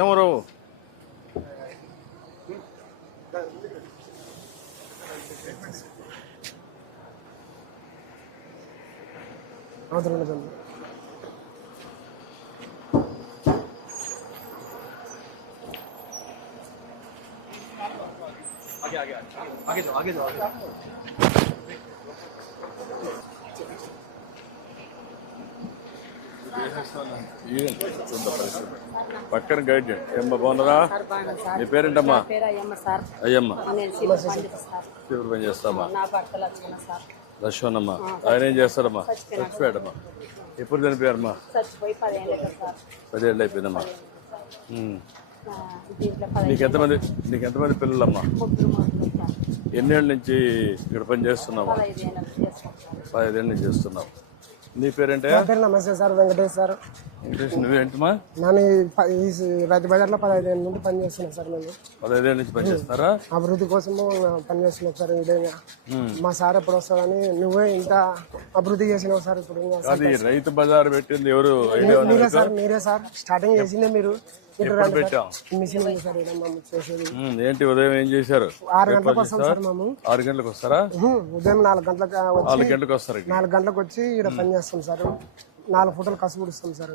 ఏమరు आगे जाओ పక్కన గైడ్ ఏమ్మా బాగున్నారా? నీ పేరేంటమ్మా? అయ్యమ్మ పని చేస్తామా? లక్ష్మణమ్మా. ఆయన ఏం చేస్తారమ్మా? చచ్చిపోయాడమ్మా. ఎప్పుడు చనిపోయారమ్మా? 10 ఏళ్ళు అయిపోయిందమ్మా. నీకెంతమంది పిల్లలమ్మా? ఎన్నేళ్ళ నుంచి ఇక్కడ పని చేస్తున్నావా? 15 ఏళ్ళ నుంచి చేస్తున్నావు. నీ పేరేంటే? నమస్తే సార్, వెంకటేష్ సార్. వెంకటేష్, నువ్వేంటమ్మా? నేను రైతు బజార్లో 15 ఏళ్ళ నుండి పని చేస్తున్నాను సార్. నేను 15 ఏళ్ళ నుంచి పని చేస్తారా? అభివృద్ధి కోసము పని చేస్తున్నాను సార్. ఇదేగా మా సార్ ఎప్పుడు వస్తాడని, నువ్వే ఇంత అభివృద్ధి చేసినావు సార్. ఇప్పుడు అది రైతు బజార్ పెట్టింది ఎవరు? మీరే సార్ స్టార్టింగ్ చేసిందే మీరు. మిషన్ ఉంది సార్ చేసేది. ఏంటి ఉదయం ఏం చేశారు? 6 గంటలకు వస్తాం సార్. మేము 6 గంటలకు వస్తారా? ఉదయం 4 గంటలకు 4 గంటలకు వస్తారు. 4 గంటలకు వచ్చి ఇక్కడ పని చేస్తాం సార్. 4 ఫుటలు కసు పుడుస్తాం సార్.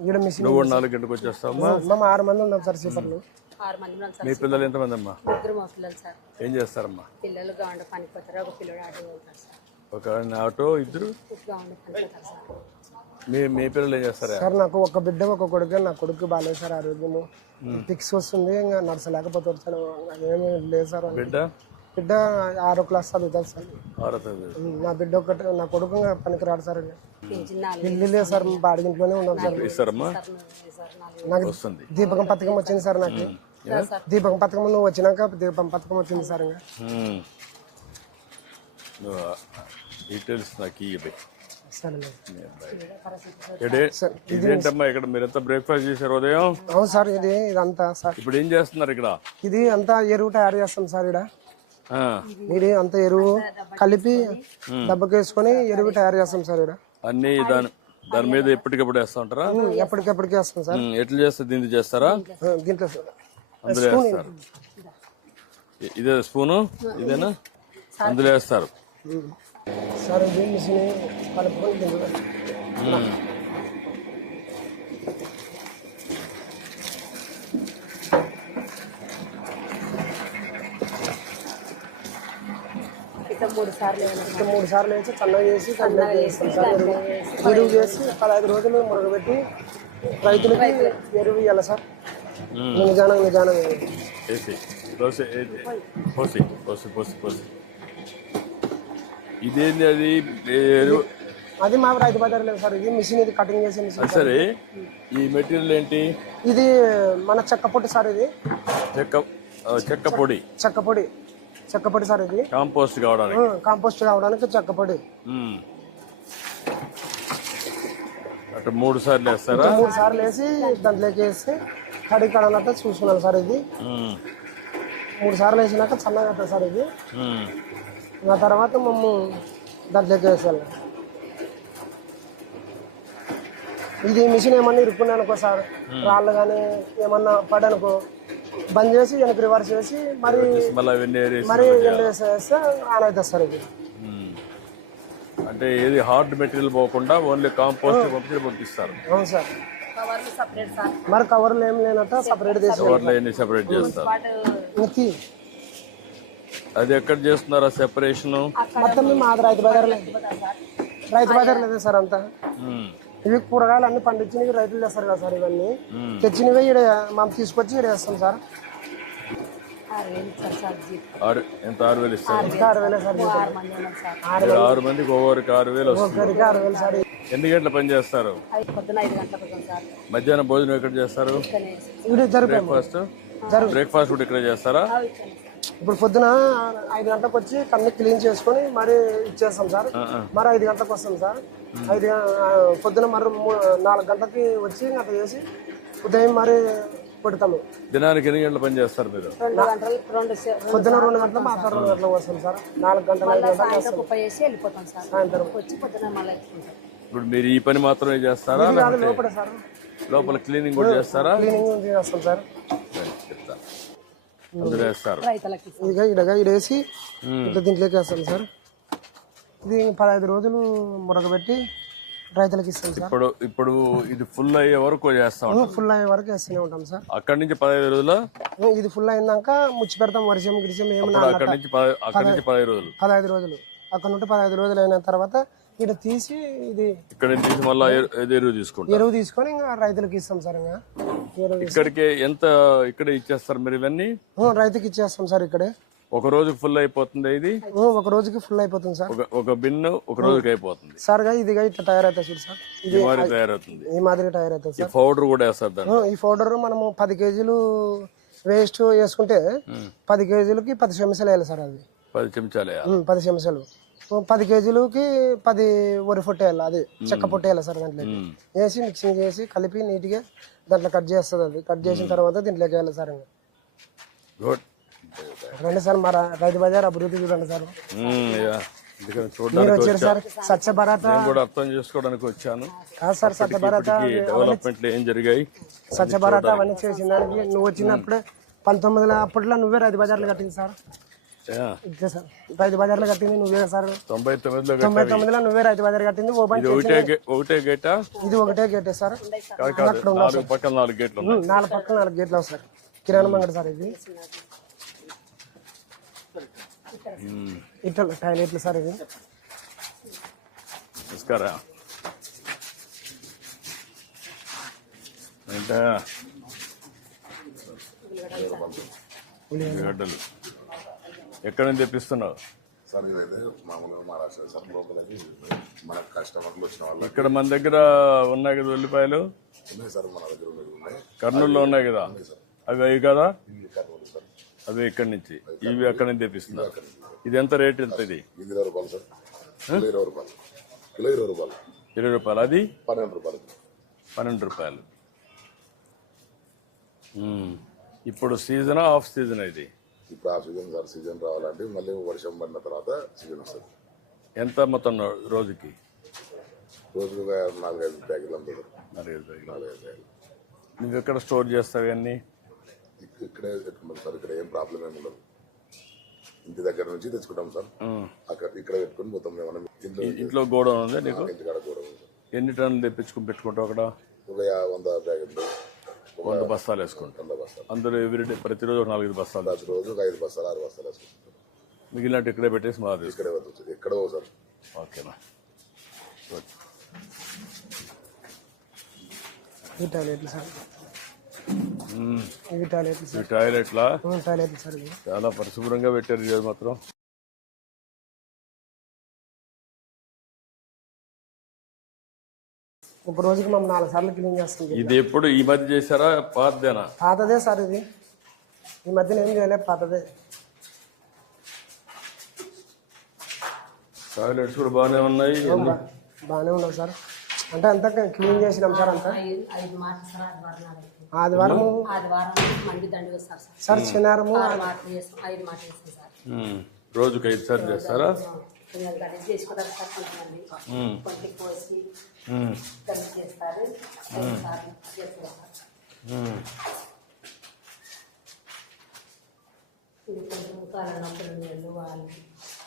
ఇక్కడ మిషన్ 4 గంటలకు వచ్చేస్తామా? మేము 6 మంది ఉన్నాం సార్ సీపర్లు. మీ పిల్లలు ఎంతమంది అమ్మా? 3 మా పిల్లలు సార్. ఏం చేస్తారమ్మా? పిల్లలు గాండ పనికి పోతారు. ఒక పిల్లడు ఆటో వెళ్తారు సార్. ఒక ఆటో, ఇద్దరు గాండ పనికి పోతారు సార్. మీ పిల్లలు ఏం చేస్తారా? సార్ నాకు ఒక బిడ్డ ఒక కొడుకు. నా కొడుకు బాగాలేదు సార్, ఆరోగ్యము ఫిక్స్ వస్తుంది. ఇంకా నడచలేకపోతాడు సార్. ఏమి లేదు సార్. బిడ్డ 6వ క్లాస్ చదువుతారు సార్. నా బిడ్డ ఒకటి, నా కొడుకు పనికి రాడు సార్. ఇల్లు లేదు సార్, బాడిగింట్లోనే ఉన్నాం సార్. ఇస్తారమ్మా? నాకు దీపకం పథకం వచ్చింది సార్. నాకు దీపకం పథకం నువ్వు వచ్చినాక దీపం పథకం వచ్చింది సార్. ఇంకా డీటెయిల్స్ నాకు ఇదేంటమ్మా? ఇక్కడ మీరంతా బ్రేక్ఫాస్ట్ చేశారు ఉదయం? అవును సార్. ఇదంతా సార్ ఇప్పుడు ఏం చేస్తున్నారు ఇక్కడ? ఇది అంతా ఎరువు తయారు చేస్తాం సార్. ఇది అంతా ఎరువు కలిపి దెబ్బకేసుకొని ఎరువు తయారు చేస్తాం సార్. ఇక్కడ అన్ని దాని మీద ఎప్పటికప్పుడు వేస్తా ఉంటారా? ఎప్పటికెప్పటికి వేస్తాం సార్. ఎట్లా చేస్తారు? దీన్ని చేస్తారా? దీంట్లో అందులో వేస్తారు. ఇదే స్పూను, ఇదేనా? అందులో వేస్తారు సార్. ఇది మిషన్ కలుపుకొని మూడు సార్లు వేసి సన్నగా చేసి చేస్తాం సార్. ఎరువు చేసి 15 రోజులు మురగబెట్టి రైతులకి ఎరువు ఇవ్వాలి సార్. నిజానం ఇదేంది? అది మా రైతు బజార్ లేదు సార్. ఇది మిషన్, ఇది కటింగ్ చేసే మిషన్. సరే, ఈ మెటీరియల్ ఏంటి? ఇది మన చెక్క పొడి సార్. ఇది చెక్క పొడి సార్. ఇది కాంపోస్ట్ కావడానికి చెక్క పొడి. అటు 3 సార్లు వేస్తారా? 3 సార్లు వేసి దాంట్లోకి వేసి కడిగి కడనట్టు చూసుకున్నాను సార్. ఇది 3 సార్లు వేసినాక చల్లగా అవుతుంది సార్. ఇది ఆ తర్వాత మేము దాంట్లోకి వేసాలి. ఇది మిషన్ ఏమన్నా ఇరుక్కున్నా అనుకో సార్, రాళ్ళు కానీ ఏమన్నా పడనుకో బంద్ చేసి వెనక్కి రివర్స్ చేసి మరి ఎండ వేస్తే ఆన్ అవుతుంది సార్. ఇది అంటే ఏది హార్డ్ మెటీరియల్ పోకుండా ఓన్లీ కాంపోస్ట్ పంపిస్తారు. అవును సార్. మరి కవర్లు ఏం లేనట్టు సపరేట్ చేస్తారు. అది ఎక్కడ చేస్తున్నారా సెపరేషన్? మొత్తం మాది రైతు బజార్ లేదు సార్. అంతా ఇవి కూరగాయలు అన్ని పండించినవి రైతులు చేస్తారు కదా సార్. ఇవన్నీ తెచ్చినవి ఇక్కడ మనం తీసుకొచ్చి ఇక్కడ వేస్తాం సార్. 6,000 ఇస్తారు. 6,000 సార్. 6 మందికి ఒక్కొక్కరికి 6,000 వస్తుంది. 6,000 సార్. ఎన్ని గంటల పని చేస్తారు? మధ్యాహ్నం భోజనం ఎక్కడ చేస్తారు? బ్రేక్ఫాస్ట్ కూడా ఇక్కడ చేస్తారా? ఇప్పుడు పొద్దున 5 గంటలకు వచ్చి కన్నీ క్లీన్ చేసుకొని మరి ఇచ్చేస్తాం సార్. మరి 5 గంటలకు వస్తాం సార్. పొద్దున మరి 4 గంటలకి వచ్చి అట్లా చేసి ఉదయం మరి పెడతాము. దినానికి ఎన్ని గంటల పని చేస్తారు మీరు? పొద్దున 2 గంటలు మాత్రం 2 గంటలకు వస్తాం సార్. 4 గంటలు 5 గంటలకు సాయంత్రం. ఇప్పుడు మీరు ఈ పని మాత్రమే చేస్తారా? లోపల సార్ లోపల క్లీనింగ్ కూడా చేస్తారా? క్లీనింగ్ చేస్తాం సార్. చెప్తా అందులో వేస్తారు. రైతులకి ఇడగా ఇడేసి ఇట్లా దీంట్లోకి వేస్తాం సార్. ఇది 15 రోజులు మురగబెట్టి రైతులకు ఇస్తాం సార్. ఇప్పుడు ఇది ఫుల్ అయ్యే వరకు చేస్తాం. ఫుల్ అయ్యే వరకు వేస్తూనే ఉంటాం సార్. అక్కడి నుంచి 15 రోజులు ఇది ఫుల్ అయినాక ముచ్చి పెడతాం. వర్షం గిరిశం ఏమన్నా అక్కడి నుంచి 15 రోజులు 15 రోజులు అక్కడ నుండి 15 రోజులు అయిన తర్వాత ఇక్కడ తీసి ఇది ఇక్కడ నుంచి తీసి మళ్ళీ ఎరువు తీసుకుంటాం. ఎరువు తీసుకొని ఇంకా రైతులకు ఇస్తాం సార్. ఇంకా ఎరువు ఇక్కడికి ఎంత ఇక్కడే ఇచ్చేస్తారు మీరు ఇవన్నీ? రైతుకి ఇచ్చేస్తాం సార్. ఇక్కడే ఒక రోజుకి ఫుల్ అయిపోతుంది. ఇది ఒక రోజుకి ఫుల్ అయిపోతుంది సార్. ఒక బిన్ను ఒక రోజుకి అయిపోతుంది సార్. ఇదిగా ఇట్లా తయారైతుంది చూడు సార్. ఇది తయారవుతుంది. ఈ మాదిరి తయారైతుంది సార్. పౌడర్ కూడా వేస్తారు దాన్ని. ఈ పౌడర్ మనము 10 కేజీలు వేస్ట్ వేసుకుంటే 10 కేజీలకి 10 చెంచాలు వేయాలి సార్. అది 10 చెంచాలు 10 చెంచాలు 10 కేజీలకి 10 వరి పొట్టు వేయాలి. అది చెక్క పొట్టు వేయాలి సార్. దాంట్లో వేసి మిక్సింగ్ చేసి కలిపి నీట్గా దాంట్లో కట్ చేస్తుంది. అది కట్ చేసిన తర్వాత దీంట్లోకి వేయాలి సార్. గుడ్. రండి సార్, మా రైతు బజార్ అభివృద్ధి చూడండి సార్. మీరు చూడడానికి వచ్చారు సార్. స్వచ్ఛ భారత్ కూడా అర్థం చేసుకోవడానికి వచ్చాను. కాదు సార్, స్వచ్ఛ భారత్ డెవలప్మెంట్లు ఏం జరిగాయి, స్వచ్ఛ భారత్ అవన్నీ చేసిన దానికి నువ్వు వచ్చినప్పుడే 1900 అప్పట్లో నువ్వే రైతు బజార్లో కట్టింది సార్. ఇదే సార్ రైతు బజార్లో కట్టింది నువ్వే సార్. 99లో నువ్వే రైతు బజార్ కట్టింది. ఓపెన్ ఒకటే గేటా? ఇది ఒకటే గేటే సార్. 4 పక్కన 4 గేట్లు. 4 పక్కన 4 గేట్లు సార్. కిరాణా మంగడి సార్. ఇది ఇట్లా టాయిలెట్లు సార్. ఇది నమస్కారం. ఉల్లిగడ్డలు ఎక్కడ నుంచి తెప్పిస్తున్నావు సార్? ఇదైతే మామూలుగా మహారాష్ట్ర సార్. లోపలికి మన కస్టమర్లు వచ్చిన వాళ్ళు ఇక్కడ మన దగ్గర ఉన్నాయి కదా ఉల్లిపాయలు? ఉన్నాయి సార్, మన దగ్గర ఉన్నాయి. కర్నూలులో ఉన్నాయి కదా, అవి అవి కదా? కర్నూలు సార్. అవి ఇక్కడి నుంచి, ఇవి అక్కడ నుంచి తెప్పిస్తున్నారు. ఇది ఎంత రేట్? ఎంత ఇది? ఇది 20 రూపాయలు సార్. కిలో 20 రూపాయలు. కిలో 20 రూపాయలు. 20 రూపాయలు. అది 12 రూపాయలు. 12 రూపాయలు. ఇప్పుడు సీజనా ఆఫ్ సీజన్? ఇది ఇప్పుడు ఆఫ్ సీజన్ సార్. సీజన్ రావాలంటే మళ్ళీ వర్షం పడిన తర్వాత సీజన్ వస్తుంది. ఎంత మొత్తం రోజుకి? రోజుకు 4-5 ప్యాకెట్లు అమ్ముతారు. 4-5 ప్యాకెట్లు. 4-5 ప్యాకెట్లు. నువ్వు ఎక్కడ స్టోర్ చేస్తావు ఇవన్నీ? ఇక్కడే పెట్టుకుంటాం సార్. ఇక్కడ ఏం ప్రాబ్లం ఏమి ఉండదు. ఇంటి దగ్గర నుంచి తెచ్చుకుంటాం సార్. అక్కడ ఇక్కడ పెట్టుకుని మొత్తం మనం ఇంట్లో గోడౌన్ ఉంది నీకు? ఇంటికాడ కూడా ఉంది. ఎన్ని టన్నులు తెప్పించుకుని పెట్టుకుంటావు అక్కడ? ఒక 100 ప్యాకెట్లు, 100 బస్తాలు వేసుకుంటాం. 100 బస్తాలు. అందులో ఎవ్రీడే ప్రతిరోజు 4-5 బస్తాలు. ప్రతిరోజు 5 బస్తాలు 6 బస్తాలు వేసుకుంటాం. మిగిలినట్టు ఇక్కడే పెట్టేసి మాది ఇక్కడే వద్దు, ఎక్కడో సార్. ఓకేనా? ఈ టాయిలెట్లు సార్. ఇవి టాయిలెట్లు సార్. టాయిలెట్లా? టాయిలెట్లు సార్. ఇది చాలా పరిశుభ్రంగా పెట్టారు ఇది మాత్రం. ఒక రోజుకి మేము 4 సార్లు క్లీన్ చేస్తాం. ఇది ఎప్పుడు ఈ మధ్య చేశారా? పాతదేనా? పాతదే సార్. ఇది ఈ మధ్యన ఏం చేయలేదు, పాతదే. టాయిలెట్స్ కూడా బాగానే ఉన్నాయి. బాగానే ఉన్నాం సార్. అంటే అంతా క్లీన్ చేసినాం సార్. అంతా ఆదివారం సార్, శనివారము రోజుకి 5 సార్లు చేస్తారా?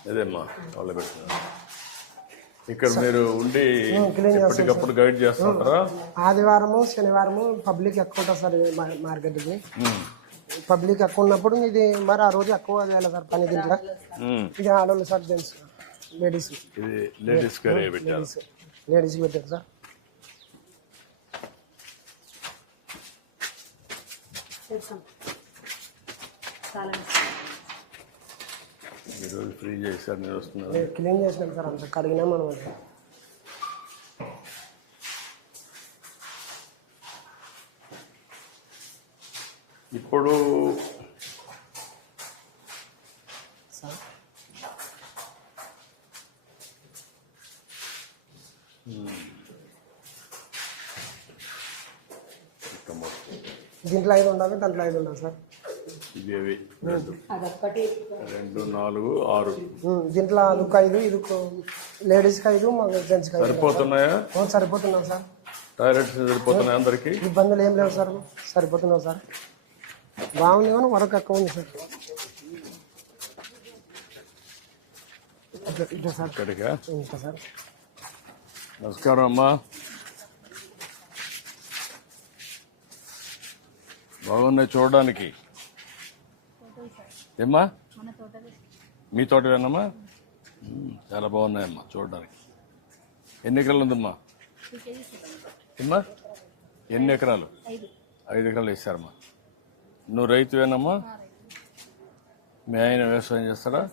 అదేమ్మా వాళ్ళు పెట్టిన ఇక్కడ మీరు ఉండి ఎప్పటికప్పుడు గైడ్ చేస్తారా? ఆదివారము శనివారము పబ్లిక్ ఎక్కువ ఉంటుంది సార్ మార్కెట్కి. పబ్లిక్ ఎక్కువ ఉన్నప్పుడు ఇది మరి ఆ రోజు ఎక్కువ చేయాలి సార్ పని. దీంట్లో ఇది ఆడవాళ్ళు సార్, జెంట్స్, లేడీస్. ఇది లేడీస్ పెట్టారు. లేడీస్కి పెట్టారు సార్. ఈరోజు ఫ్రీ చేశారు, నేను వస్తున్నాను. క్లీన్ చేసినాం సార్. అంతా కడిగినా మనం. ఇప్పుడు సార్ దీంట్లో 5 ఉండాలి, దాంట్లో 5 ఉండాలి సార్. ఇవి 2, 4, 6. దీంట్లో అదొక 5, ఇది లేడీస్కి 5, జెంట్స్కి 5. సరిపోతున్నాయా? సరిపోతున్నాం సార్. టాయిలెట్స్ సరిపోతున్నాయి అందరికి. ఇబ్బందులు ఏం లేవు సార్, సరిపోతున్నావు సార్. బాగుంది కానీ వరకు ఎక్కువ ఉంది సార్. ఇట్లా సార్ ఇక్కడికా? ఇంకా సార్. నమస్కారం అమ్మా. బాగున్నాయి చూడడానికి. ఏమ్మా మీ తోటవేనమ్మా? చాలా బాగున్నాయమ్మా చూడడానికి. ఎన్ని ఎకరాలు ఉందమ్మా? ఏమ్మా ఎన్ని ఎకరాలు? 5 ఎకరాలు వేసారమ్మా. నువ్వు రైతువేనమ్మా? మీ ఆయన వ్యవసాయం చేస్తారా?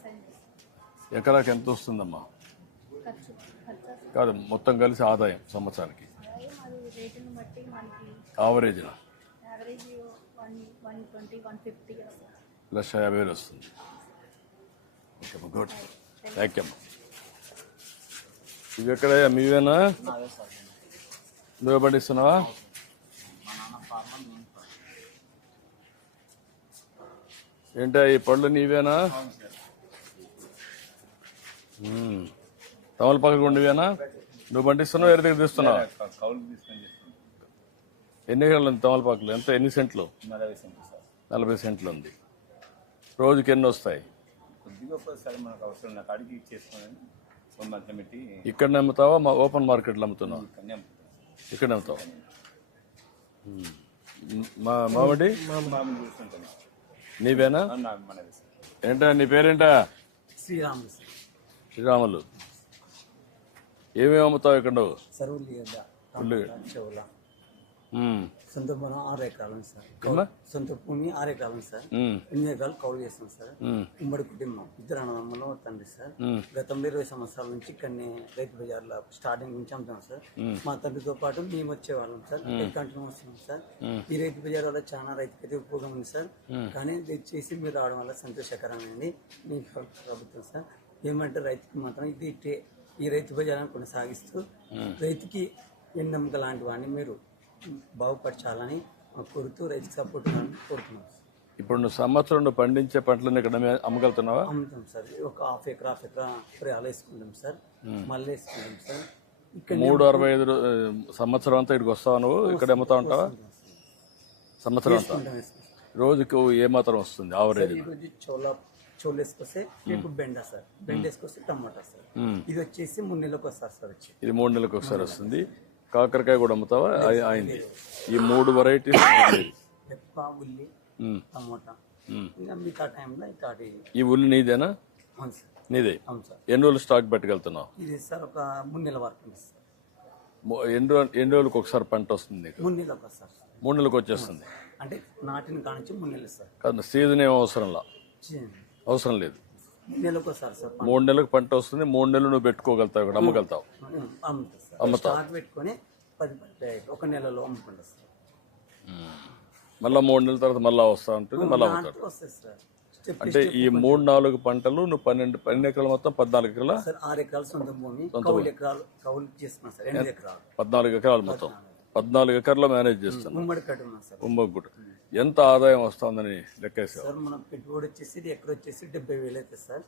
ఎకరాకి ఎంత వస్తుందమ్మా? కాదు మొత్తం కలిసి ఆదాయం సంవత్సరానికి ఆవరేజ్ 1,50,000 వస్తుంది. ఓకే అమ్మా, గుడ్. థ్యాంక్ యూ అమ్మా. ఇవి ఎక్కడ మీవేనా? నువ్వే పండిస్తున్నావా? ఏంటా ఈ పళ్ళు నీవేనా? తమలపాకు ఉండేవేనా? నువ్వు పండిస్తున్నావు, ఎవరి దగ్గర తీస్తున్నావా? ఎన్ని ఎకరాలు ఉంది తమలపాకులు? ఎంత, ఎన్ని సెంట్లు? 40 సెంట్లు ఉంది. రోజుకి ఎన్ని వస్తాయి? ఇక్కడ అమ్ముతావా? ఓపెన్ మార్కెట్లో అమ్ముతున్నావా? ఇక్కడ అమ్ముతావా? మామిడి నీవేనా? ఏంటా నీ పేరేంటా? శ్రీరాములు. ఏమేమి అమ్ముతావు ఇక్కడ నువ్వు? సొంత పొలం 6 ఎకరాలు ఉంది సార్. సొంత భూమి 6 ఎకరాలు ఉంది సార్. 8 ఎకరాలు కౌలు చేస్తాం సార్. ఉమ్మడి కుటుంబం, 2 అన్నదమ్ములు తండ్రి సార్. గతంలో 20 సంవత్సరాల నుంచి ఇక్కడనే రైతు బజార్లో స్టార్టింగ్ నుంచి అమ్ముతాం సార్. మా తండ్రితో పాటు మేము వచ్చేవాళ్ళం సార్. కంటిన్యూ వస్తున్నాం సార్. ఈ రైతు బజార్ వల్ల చాలా రైతుకైతే ఉపయోగం ఉంది సార్. కానీ దయచేసి మీరు రావడం వల్ల సంతోషకరమైనది మీ ప్రభుత్వం సార్. ఏమంటే రైతుకి మాత్రం ఇది ఈ రైతు బజార్ని కొనసాగిస్తూ రైతుకి ఎన్నమ్మక లాంటి వాడిని మీరు బాగుపరచాలని కోరుతూ రైతుకి సపోర్ట్ కోరుతున్నాం. ఇప్పుడు నువ్వు సంవత్సరం పండించే పంటలను ఇక్కడ అమ్మగలుగుతున్నావా? అమ్ముతాం సార్. ఒక హాఫ్ ఎకరా పొలాలు వేసుకుంటాం సార్. మళ్ళీ వేసుకుంటాం సార్. ఇక్కడ 365 సంవత్సరం అంతా ఇక్కడికి వస్తావా నువ్వు? ఇక్కడ అమ్ముతా ఉంటావా సంవత్సరం అంతా? రోజుకు ఏ మాత్రం వస్తుంది ఆవరేజ్? ఈరోజు చోలు వేసుకొస్తే రేపు బెండ సార్. బెండ వేసుకొస్తే టమాటా సార్. ఇది వచ్చేసి 3 నెలలకు వస్తారు సార్. వచ్చి ఇది 3 నెలలకు ఒకసారి వస్తుంది. కాకరకాయ కూడా అమ్ముతావా? అయింది. ఈ 3 వెరైటీస్ పెప్ప, ఉల్లి, టమోటా. ఇంకా మిగతా టైంలో ఇట్లాంటి. ఈ ఉల్లి నీదేనా? అవును సార్. నీదే. అవును సార్. ఎన్ని రోజులు స్టాక్ పెట్టుకెళ్తున్నావు? ఇది సార్ ఒక 3 నెలల వరకు ఉంది సార్. ఎన్ని రోజులకు ఒకసారి పంట వస్తుంది? 3 నెలలకు వస్తారు సార్. 3 నెలలకు వచ్చేస్తుంది. అంటే నాటిన కానించి 3 నెలలు సార్. కాదు సీజన్ ఏం అవసరం లేదు. 3 నెలలకు వస్తారు సార్. 3 నెలలకు పంట వస్తుంది. 3 నెలలు నువ్వు పెట్టుకోగలుగుతావు, ఇక్కడ అమ్మగలుగుతావు. అమ్ముతారు సార్. స్టాక్ పెట్టుకొని 10 ఒక నెలలో అమ్ముకుంటారు సార్. మళ్ళీ 3 నెలల తర్వాత మళ్ళీ వస్తా ఉంటుంది, మళ్ళీ అమ్ముతాడు. వస్తుంది సార్. అంటే ఈ 3-4 పంటలు నువ్వు 12 ఎకరాలు మొత్తం 14 ఎకరాల సార్. 6 ఎకరాలు సొంత భూమి, కౌలు ఎకరాలు కౌలు చేసుకున్నాం సార్. 8 ఎకరాలు 14 ఎకరాలు మొత్తం 14 ఎకరాల్లో మేనేజ్ చేస్తాను. ఉమ్మడి కట్టు ఉన్నాం సార్. ఉమ్మగుడు ఎంత ఆదాయం వస్తుందని లెక్కేసావు? సార్ మనం పెట్టుబడి వచ్చేసి ఇది ఎక్కడ వచ్చేసి 70,000 అవుతుంది సార్.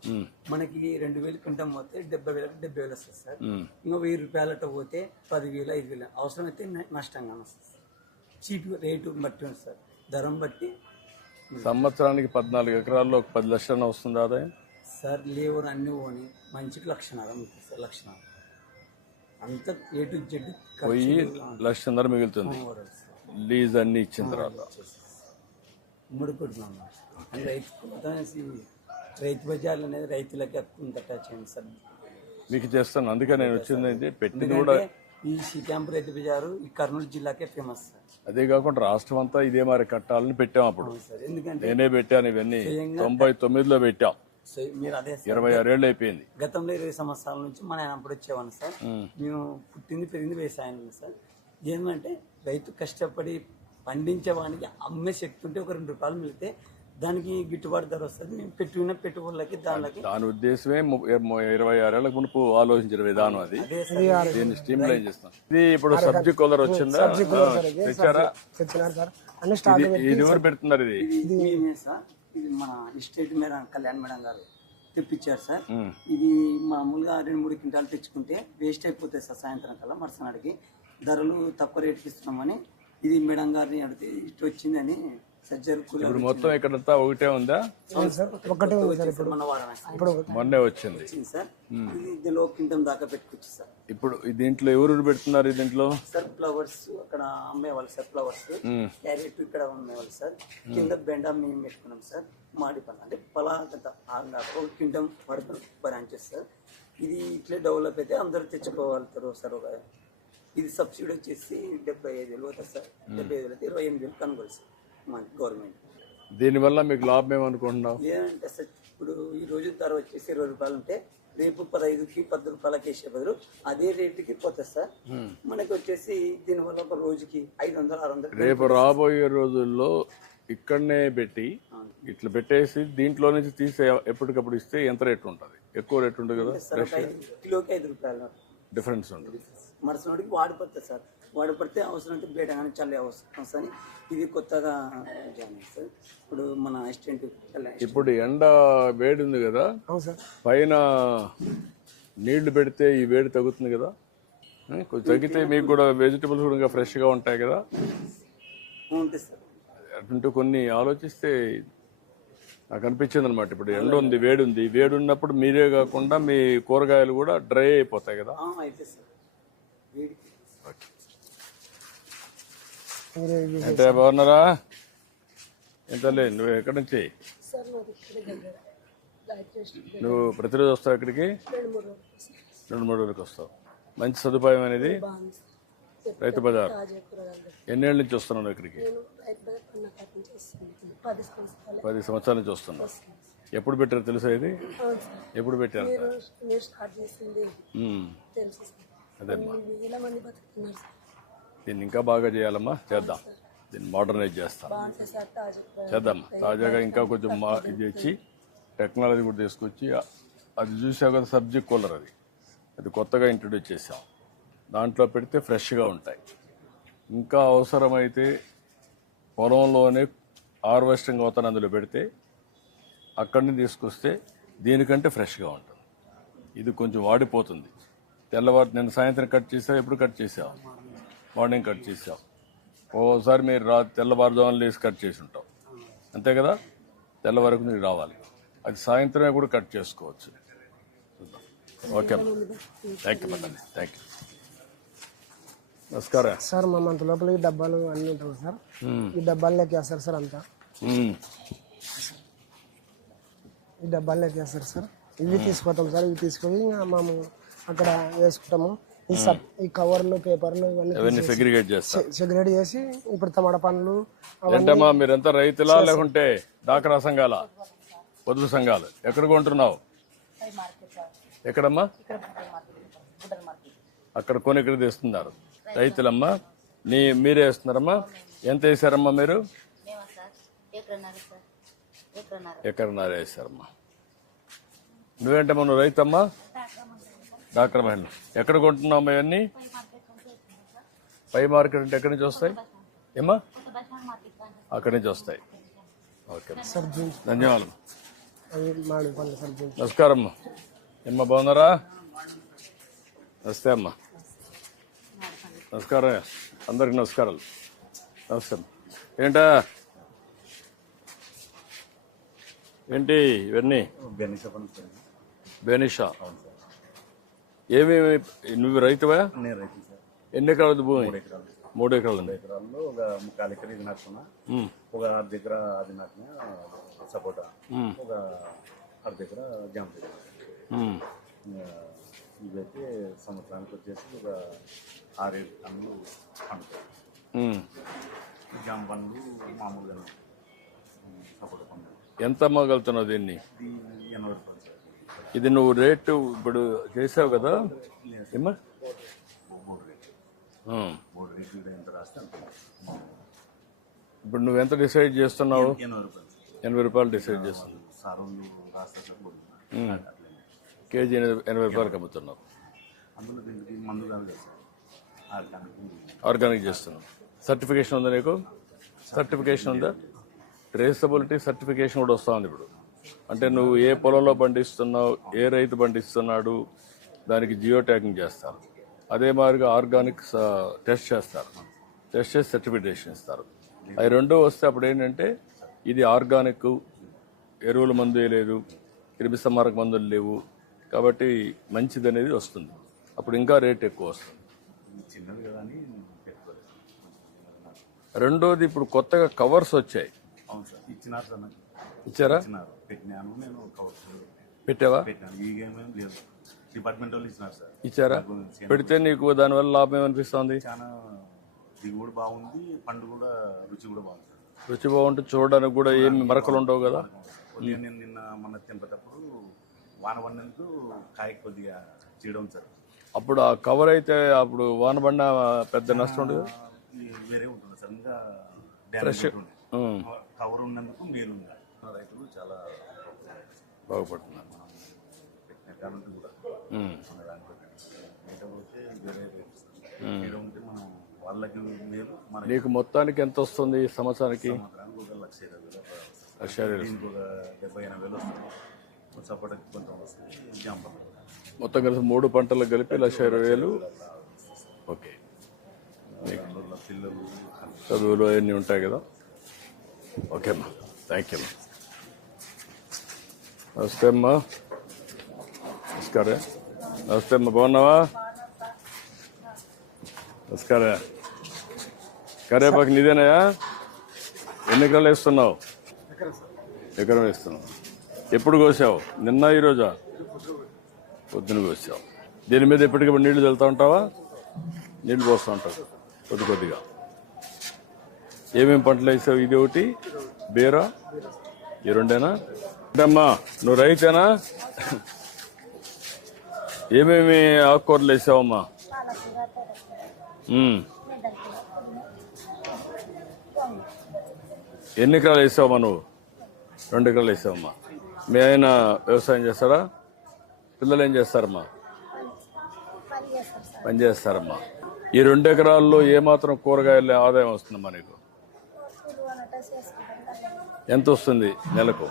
మనకి 2,000 క్వింటం పోతే 70,000 వస్తుంది సార్. ఇంకా 1,000 రూపాయలట పోతే 10,000, 5,000 అవసరమైతే నష్టంగా వస్తుంది సార్. చీప్ రేటు బట్టి ఉంది సార్, ధరం బట్టి. సంవత్సరానికి 14 ఎకరాల్లో 10 లక్షలు వస్తుంది ఆదాయం సార్. లేబర్ అన్ని పోని మంచికి లక్షణాలు ఉంటుంది సార్. లక్షణాలు అంతా A to Z పోయి 1,00,000 మిగులుతుంది లీజ్ అన్ని ఇచ్చిన తర్వాత. ముడుకుంటున్నాం రైతు బజార్లు అనేది రైతులకి అంత టచ్ అయింది సార్. మీకు చేస్తాను, అందుకే నేను వచ్చింది. పెట్టింది కూడా ఈ క్యాంప్ రైతు బజారు ఈ కర్నూలు జిల్లాకే ఫేమస్ సార్. అదే కాకుండా రాష్ట్రం అంతా ఇదే మరి కట్టాలని పెట్టాం అప్పుడు. ఎందుకంటే నేనే పెట్టాను ఇవన్నీ. 99లో పెట్టాం. మీరు అదే 26 ఏళ్ళు అయిపోయింది. గతంలో 20 సంవత్సరాల నుంచి మన ఆయన అప్పుడు వచ్చేవాళ్ళు సార్. మేము పుట్టింది పెరిగింది వ్యవసాయం సార్. ఏమంటే రైతు కష్టపడి పండించేవానికి అమ్మే శక్తి ఉంటే ఒక 2 రూపాయలు మిగిలితే దానికి గిట్టుబాటు ధర వస్తుంది. మేము పెట్టిన పెట్టుబడులకి దాని ఉద్దేశమే 26 ఏళ్ల మునుపు ఆలోచించిన విధానం అది. దీన్ని స్ట్రీమ్ లైన్ చేస్తాం. ఇది ఇప్పుడు సబ్జీ కూలర్ వచ్చిందా? తెచ్చారా? ఇది ఎవరు పెడుతున్నారు? ఇది మేమే సార్. ఇది మన ఎస్టేట్ మేడం కళ్యాణ్ మేడం గారు తెప్పించారు సార్. ఇది మామూలుగా 2-3 క్వింటాలు తెచ్చుకుంటే వేస్ట్ అయిపోతాయి సార్. సాయంత్రం కల్లా మరుసనాడికి ధరలు తక్కువ రేట్కి ఇస్తున్నామని ఇది మేడం గారిని అడిగితే ఇటు వచ్చిందని సజ్జర్ కూలర్ ఇప్పుడు మొత్తం ఇక్కడంతా ఒకటే ఉందా? ఒకటే ఉంది సార్ ఇప్పుడు. మన వారం ఇప్పుడు మొన్నే వచ్చింది. వచ్చింది సార్. ఇది దీనిలో కింటం దాకా పెట్టుకోవచ్చు సార్. ఇప్పుడు దీంట్లో ఎవరు పెడుతున్నారు? దీంట్లో సార్ ఫ్లవర్స్ అక్కడ అమ్మేవాళ్ళు సార్, ఫ్లవర్స్ క్యారెట్ ఇక్కడ అమ్మేవాళ్ళు సార్. కింద బెండ మేము పెట్టుకున్నాం సార్. మాడి పంట అంటే పలాగత ఒక కింటం వరకు బ్రాంచెస్ సార్. ఇది ఇట్లే డెవలప్ అయితే అందరూ తెచ్చుకోగలుగుతారు సార్. ఒక ఇది సబ్సిడీ వచ్చేసి 75,000 అవుతుంది సార్. 75,000 అయితే 28,000 కనుగోలు సార్ మన గవర్నమెంట్. దీనివల్ల మీకు లాభం ఏమనుకుంటున్నావు? లేదంటే సార్ ఇప్పుడు ఈ రోజు ధర వచ్చేసి 20 రూపాయలు ఉంటే రేపు 15కి 10 రూపాయలకి వేసే బదులు అదే రేటుకి పోతుంది సార్. మనకి వచ్చేసి దీనివల్ల ఒక రోజుకి 500-600. రేపు రాబోయే రోజుల్లో ఇక్కడనే పెట్టి ఇట్లా పెట్టేసి దీంట్లో నుంచి తీసే ఎప్పటికప్పుడు ఇస్తే ఎంత రేటు ఉంటుంది? ఎక్కువ రేటు ఉంటుంది కదా, సార్ ఒక కిలోకి 5 రూపాయలు డిఫరెన్స్ ఉంటుంది. మరుసటికి వాడిపోతుంది సార్. వాడిపడితే అవసరం అంటే బయట కానీ చల్లే అవసరం అని ఇది కొత్తగా జాయిన్ అయ్యింది సార్. ఇప్పుడు మన అసిస్టెంట్ ఇప్పుడు ఎండ వేడి ఉంది కదా, అవును సార్. పైన నీళ్లు పెడితే ఈ వేడి తగ్గుతుంది కదా, కొంచెం తగ్గితే మీకు కూడా వెజిటబుల్స్ కూడా ఫ్రెష్గా ఉంటాయి కదా. ఉంటుంది సార్. అటుంటూ కొన్ని ఆలోచిస్తే నాకు అనిపించింది అనమాట. ఇప్పుడు ఎండ ఉంది, వేడి ఉంది, వేడి ఉన్నప్పుడు మీరే కాకుండా మీ కూరగాయలు కూడా డ్రై అయిపోతాయి కదా. అయితే సార్ వేడికి అంటే బాగున్నారా? ఎంతలే నువ్వు ఎక్కడి నుంచి? నువ్వు ప్రతిరోజు వస్తావు ఇక్కడికి? 2-3 రోజులకు వస్తావు. మంచి సదుపాయం అనేది రైతు బజార్. ఎన్నేళ్ళ నుంచి వస్తున్నావు ఇక్కడికి? 10 సంవత్సరాల నుంచి వస్తున్నావు. ఎప్పుడు పెట్టారు తెలుసా ఇది? ఎప్పుడు పెట్టారు? అదేమ్మా, దీన్ని ఇంకా బాగా చేయాలమ్మా. చేద్దాం, దీన్ని మోడర్నైజ్ చేస్తాం, చేద్దాం. తాజాగా ఇంకా కొంచెం ఇది ఇచ్చి టెక్నాలజీ కూడా తీసుకొచ్చి అది చూసావు కదా, సబ్జెక్ట్ కూలర్ అది కొత్తగా ఇంట్రొడ్యూస్ చేసాం. దాంట్లో పెడితే ఫ్రెష్గా ఉంటాయి. ఇంకా అవసరమైతే పొలంలోనే హార్వెస్టింగ్ అవుతాను అందులో పెడితే అక్కడి నుంచి తీసుకొస్తే దీనికంటే ఫ్రెష్గా ఉంటుంది. ఇది కొంచెం వాడిపోతుంది. తెల్లవారు నేను సాయంత్రం కట్ చేసావు, ఎప్పుడు కట్ చేసావు? మార్నింగ్ కట్ చేసావు. ఓసారి మీరు తెల్లవారుజామున లేసి కట్ చేసి ఉంటావు, అంతే కదా? తెల్లవారకు నీకు రావాలి. అది సాయంత్రమే కూడా కట్ చేసుకోవచ్చు. Okay, thank you madam, thank you. నమస్కారం సార్. మా మంత లోపల ఈ డబ్బాలు అన్నీ ఉంటాయి సార్. ఈ డబ్బాలు లెక్కేస్తారు సార్ అంతా. ఈ డబ్బాలు లెక్కేస్తారు సార్. ఇవి తీసుకుపోతాం సార్. ఇవి తీసుకొని మేము అక్కడ వేసుకుంటాము. ఈ కవర్లు, పేపర్లు ఇవన్నీ సెగ్రిగేట్ చేస్తాం. సెగ్రిగేట్ చేసి ఇప్పుడు టమాటా పండ్లు. ఏంటమ్మా మీరంతా రైతులా లేకుంటే డాక్రా సంఘాల, పొదుపు సంఘాలు? ఎక్కడ కొంటున్నావు? ఎక్కడమ్మా? అక్కడ కొని ఇక్కడ తెస్తున్నారు. రైతులమ్మా, మీరే వేస్తున్నారమ్మా? ఎంత వేసారమ్మా మీరు? ఎకరన్నర వేసారమ్మా. నువ్వేంటమ్మా, నువ్వు రైతమ్మా? డాక్టర్ మహిళ. ఎక్కడ కొంటున్నావు అవన్నీ? పై మార్కెట్ అంటే ఎక్కడి నుంచి వస్తాయి ఏమ్మా? అక్కడి నుంచి వస్తాయి. ఓకే, ధన్యవాదాలు. నమస్కారం అమ్మా. ఏమ్మా బాగున్నారా? నమస్తే అమ్మా. నమస్కారం అందరికి, నమస్కారాలు. నమస్కారం. ఏంటా ఏంటి ఇవన్నీ? బెనిషా. ఏమేమి? నువ్వు రైతువా? ఎన్ని ఎకరాలు భూమి? 3 ఎకరాలు ఉంది. ఒక 3/4 ఎకరం ఇది నాటుకున్నా, ఒక 1/2 ఎకరా అది నాటిన సపోటా, ఒక 1/2 ఎకరా జామ. ఇవైతే సంవత్సరానికి వచ్చేసి ఒక 6-7 టన్నులు పండుతాయి. జామ పండ్లు మామూలుగా సపోటా పండ్లు. ఎంత అమ్మగలుగుతున్నావు దీన్ని? 80 రూపాయలు. ఇది నువ్వు రేటు ఇప్పుడు చేసావు కదా ఏమ్మా? 3 రేట్లు ఎంత రాస్తే అంత. ఇప్పుడు నువ్వు ఎంత డిసైడ్ చేస్తున్నావు? 80 రూపాయలు. 80 రూపాయలు డిసైడ్ చేస్తున్నావు. సారులు రాస్తే కేజీ 80 రూపాయలకి అమ్ముతున్నావు. అందులో దీనికి మందు కాదు కదా సార్, ఆర్గానిక్ చేస్తున్నావు. సర్టిఫికేషన్ ఉందా నీకు? సర్టిఫికేషన్ ఉందా? ట్రేసబిలిటీ సర్టిఫికేషన్ కూడా వస్తూ ఉంది ఇప్పుడు. అంటే నువ్వు ఏ పొలంలో పండిస్తున్నావు, ఏ రైతు పండిస్తున్నాడు, దానికి జియో ట్యాగింగ్ చేస్తారు. అదే మాదిరిగా ఆర్గానిక్ టెస్ట్ చేస్తారు. టెస్ట్ చేసి సర్టిఫికేషన్ ఇస్తారు. అవి రెండో వస్తే అప్పుడు ఏంటంటే ఇది ఆర్గానిక్, ఎరువుల మందు వేయలేదు, క్రిమి సంహారక మందులు లేవు కాబట్టి మంచిది అనేది వస్తుంది. అప్పుడు ఇంకా రేట్ ఎక్కువ వస్తుంది. చిన్నది కదా అని పెట్టుకోలేదు. రెండోది ఇప్పుడు కొత్తగా కవర్స్ వచ్చాయి. అవును సార్, ఇచ్చినారు సార్ నాకు. ఇచ్చారా? ఇచ్చినారు, పెట్టినాను నేను కవర్ పెట్టావా? పెట్టినాను. ఈ గేమ్ ఏం లేదు, డిపార్ట్మెంట్ వాళ్ళు ఇచ్చినారు సార్. ఇచ్చారా? పెడితే నీకు దానివల్ల లాభం ఏమనిపిస్తుంది? చాలా దిగుబడి బాగుంది, పండు కూడా రుచి కూడా బాగుంది సార్. రుచి బాగుంటుంది, చూడడానికి కూడా ఏమి మరకలు ఉండవు కదా. కొద్దిగా నేను నిన్న మొన్న తెంపేటప్పుడు వాన పడినందుకు కాయ కొద్దిగా చేయడం సార్. అప్పుడు ఆ కవర్ అయితే అప్పుడు వాన పడిన పెద్ద నష్టం ఉండదు. వేరే ఉంటుంది సార్, ఇంకా డ్యామేజ్ ఉంటుంది. కవర్ ఉన్నందుకు మేలు ఉంది. రైతులు చాలా బాగుపడుతున్నారు. పెట్టిన కాబట్టి కూడా మన దాంట్లో లేకపోతే వేరే రేటు చేయడం ఉంటే మనం వాళ్ళకి మేలు, మనకి నీకు మొత్తానికి ఎంత వస్తుంది ఈ సంవత్సరానికి? సంవత్సరానికి ఒక 1,20,000 1,20,000. దీనికి ఒక 70,000-80,000 వస్తుంది. సపోర్ట్కి కొంచెం వస్తుంది. జాంప మొత్తం కలిసి 3 పంటలకు కలిపి 1,20,000. ఓకే. పిల్లలు చదువులు అవన్నీ ఉంటాయి కదా. ఓకే అమ్మా, థ్యాంక్ యూ అమ్మా. నమస్తే అమ్మా. నమస్కారం. నమస్తే అమ్మా, బాగున్నావా? నమస్కారం. కరేపాకు నీదేనాయా? ఎన్ని ఎకరాలు వేస్తున్నావు? ఎకరం వేస్తున్నావు. ఎప్పుడు కోసావు? నిన్న ఈరోజా? పొద్దున కోసావు. దీని మీద ఎప్పటికప్పుడు నీళ్లు చల్లుతూ ఉంటావా? నీళ్లు పోస్తూ ఉంటావు కొద్ది కొద్దిగా. ఏమేమి పంటలు వేసావు? ఇది ఒకటి, బీరా, ఈ రెండేనా? అమ్మా నువ్వు రైతేనా? ఏమేమి ఆకుకూరలు వేసావమ్మా? ఎన్ని ఎకరాలు వేసావమ్మా నువ్వు? 2 ఎకరాలు వేసావమ్మా. మీ ఆయన వ్యవసాయం చేస్తారా? పిల్లలు ఏం చేస్తారమ్మా? పని చేస్తారమ్మా. ఈ 2 ఎకరాల్లో ఏమాత్రం కూరగాయల ఆదాయం వస్తుందమ్మా నీకు? ఎంత వస్తుంది నెలకు?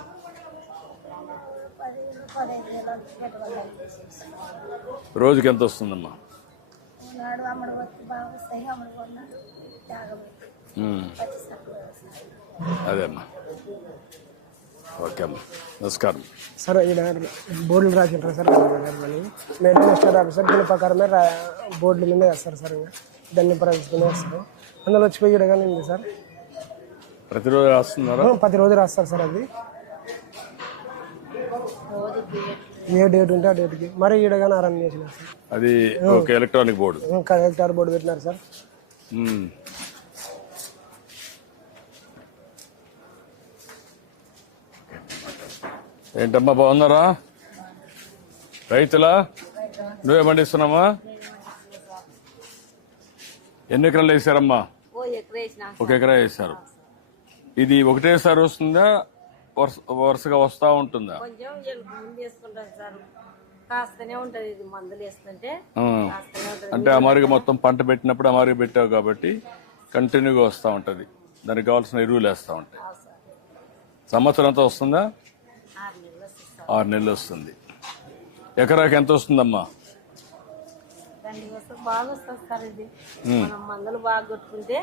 రోజుకి ఎంత వస్తుందమ్మా? అదే అమ్మా. ఓకే అమ్మా, నమస్కారం. సార్ ఈయన బోర్డులు రాసింటారు సార్, మెయింటెనెన్స్ స్టార్ ఆఫీసర్ దీని ప్రకారమే బోర్డుల మీద వేస్తారు సార్. ఇంకా దాన్ని ప్రవేశించుకుని వేస్తారు. అందులో వచ్చి కానీ ఉంది సార్. ప్రతిరోజు రాస్తున్నారా? ప్రతిరోజు రాస్తారు సార్. అది ఏ డేట్ ఉంటే ఆ డేట్కి మరి ఈడగానే రన్ చేసినారు సార్. అది ఒక ఎలక్ట్రానిక్ బోర్డు, కలెక్టర్ బోర్డు పెట్టినారు సార్. ఏంటమ్మా, బాగున్నారా? రైతులా? నువ్వే పండిస్తున్నామా? ఎన్ని ఎకరాలు వేసారమ్మా? 1 ఎకరా వేసారు. ఇది ఒకటేసారి వస్తుందా, వరుసగా వస్తా ఉంటుందా? కొంచెం ముందు వేసుకుంటాం సార్, కాస్తనే ఉంటది. ఇది మందులు వేస్తుంటే అంటే అమారిగా మొత్తం పంట పెట్టినప్పుడు అమారిగా పెట్టావు కాబట్టి కంటిన్యూగా వస్తూ ఉంటుంది. దానికి కావాల్సిన ఎరువులు వేస్తూ ఉంటాయి. సంవత్సరం అంతా వస్తుందా? 6 నెలలు వస్తుంది. ఎకరాకి ఎంత వస్తుందమ్మా? బాగా వస్తుంది సార్. ఇది మనం మందులు బాగా కొట్టుకుంటే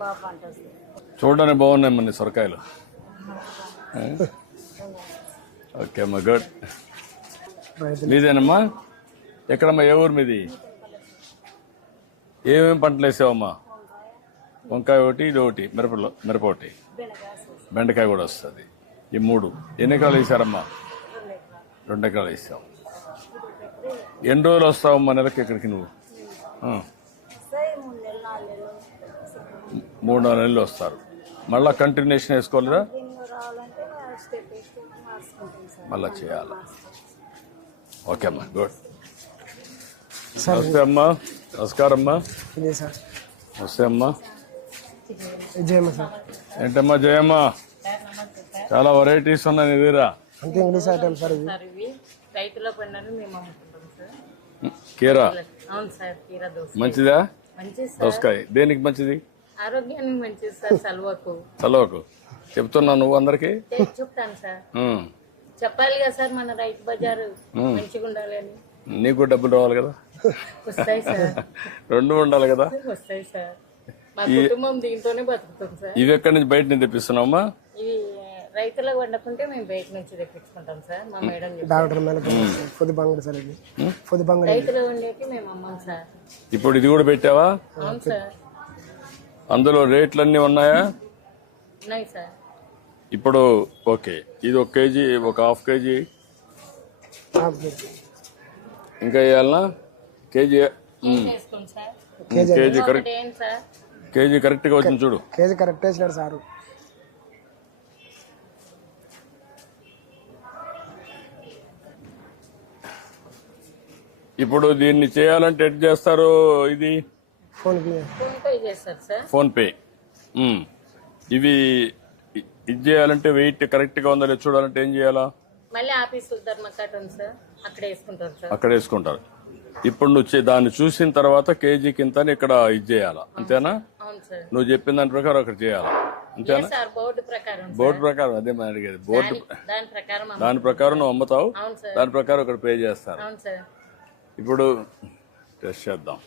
బాగా పంట వస్తుంది. చూడడానికి బాగున్నాయి మన సొరకాయలు. ఓకే అమ్మా, గుడ్. మీదేనమ్మా? ఎక్కడమ్మా, ఏ ఊరు మీది? ఏమేమి పంటలు వేసావమ్మా? వంకాయ ఒకటి, ఇది ఒకటి, మిరప ఒకటి, బెండకాయ కూడా వస్తుంది. ఈ 3 ఎన్ని ఎకరాలు వేసారమ్మా? 2 ఎకరాలు వేసావు. ఎన్ని రోజులు వస్తావమ్మా నెలకి ఇక్కడికి నువ్వు? 3-4 నెలలు వస్తారు. మళ్ళా కంటిన్యూషన్ వేసుకోలేదా? మళ్ళా చేయాలి. ఓకే అమ్మా, గుడ్. నమస్తే అమ్మా. నమస్కారం అమ్మా. ఇదే సార్. నమస్తే అమ్మా. జయమ్మ సార్. ఏంటమ్మా జయమ్మ, చాలా వెరైటీస్ ఉన్నాయి నీ దగ్గర. అంతే ఇంగ్లీష్ ఐటమ్ సార్. ఇవి రైతుల పండుగ మేము అమ్ముకుంటాం సార్. కీరా? అవును సార్, కీరా దోస మంచిదా? మంచిది సార్. దోసకాయ దేనికి మంచిది? ఆరోగ్యానికి మంచిది సార్. సలువకు చలవకు చెప్తున్నావు నువ్వు అందరికి? చెప్తాను సార్. చెప్పాలి కదా సార్, మన రైతు బజారు మంచిగా ఉండాలి అని. నీకు డబ్బులు రావాలి కదా, వస్తాయి సార్, రెండు ఉండాలి కదా. వస్తాయి సార్. మా కుటుంబం దీంతోనే బతుకుతుంది సార్. ఇవి ఎక్కడి నుంచి బయట నుంచి తెప్పిస్తున్నావమ్మా? ఇవి రైతులకు వండకుంటే మేము బయట నుంచి తెప్పించుకుంటాం సార్. మా మేడం చెప్పారు. డాక్టర్ మేల పొద్దు బంగారు సార్, ఇది పొద్దు బంగారు. రైతులు వండేకి మేము అమ్మాం సార్. ఇప్పుడు ఇది కూడా పెట్టావా? అవును సార్, అందులో రేట్లన్నీ ఉన్నాయా? ఉన్నాయి సార్. ఇప్పుడు ఓకే, ఇది 1 కేజీ, ఒక హాఫ్ కేజీ ఇంకా వేయాలనా? కేజీ చేసుకోండి సార్. కేజీ కరెక్ట్, ఒకటి ఏంటి సార్? కేజీ కరెక్ట్గా వచ్చింది చూడు. కేజీ కరెక్ట్ వేసినాడు సారు. ఇప్పుడు దీన్ని చేయాలంటే ఎట్ చేస్తారు? ఇది ఫోన్ ఫోన్ పే చేస్తారు సార్. PhonePe. ఇవి ఇది చేయాలంటే వెయిట్ కరెక్ట్ గా ఉందా లేదా చూడాలంటే ఏం చేయాలా? మళ్ళీ ఆఫీసు ధర్మకట్ ఉంది సార్, అక్కడ వేసుకుంటారు సార్. అక్కడ వేసుకుంటారు. ఇప్పుడు నువ్వు దాన్ని చూసిన తర్వాత కేజీ కింద ఇక్కడ ఇది చేయాలా, అంతేనా? అవును సార్. నువ్వు చెప్పిన దాని ప్రకారం అక్కడ చేయాలా, అంతేనా? సార్ బోర్డు ప్రకారం సార్. బోర్డు ప్రకారం అదే మనం అడిగేది. బోర్డు దాని ప్రకారం దాని ప్రకారం నువ్వు అమ్ముతావు, అవును సార్. దాని ప్రకారం ఇక్కడ పే చేస్తారు. అవును సార్. ఇప్పుడు టెస్ట్ చేద్దాం.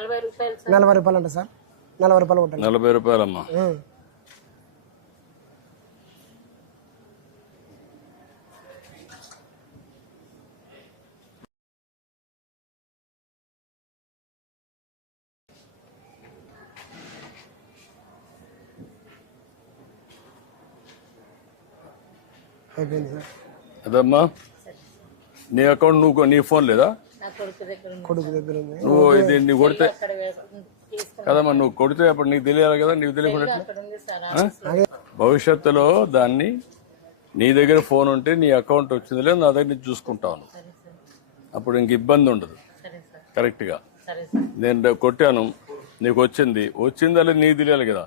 ₹40 సార్. 40 రూపాయలు అంట సార్, 40 రూపాయలు కొట్టాలి. 40 రూపాయలమ్మా. అయిపోయింది సార్. అదమ్మా నీ అకౌంట్ నువ్వు నీ ఫోన్ లేదా? నా కొడుకు దగ్గర ఉంది. కొడుకు దగ్గర ఉంది. నువ్వు ఇది నీకు కొడితే అక్కడ తీసుకుని కదమ్మా, నువ్వు కొడితే అప్పుడు నీకు తెలియాలి కదా, నీకు తెలియకుండా అక్కడ ఉంది సార్. భవిష్యత్తులో దాన్ని నీ దగ్గర ఫోన్ ఉంటే నీ అకౌంట్ వచ్చింది లేదు నా దగ్గర నుంచి చూసుకుంటాను. సరే సార్. అప్పుడు ఇంక ఇబ్బంది ఉండదు. సరే సార్. కరెక్ట్ గా సరే సార్. నేను కొట్టాను, నీకు వచ్చిందా లేదు నీకు తెలియాలి కదా.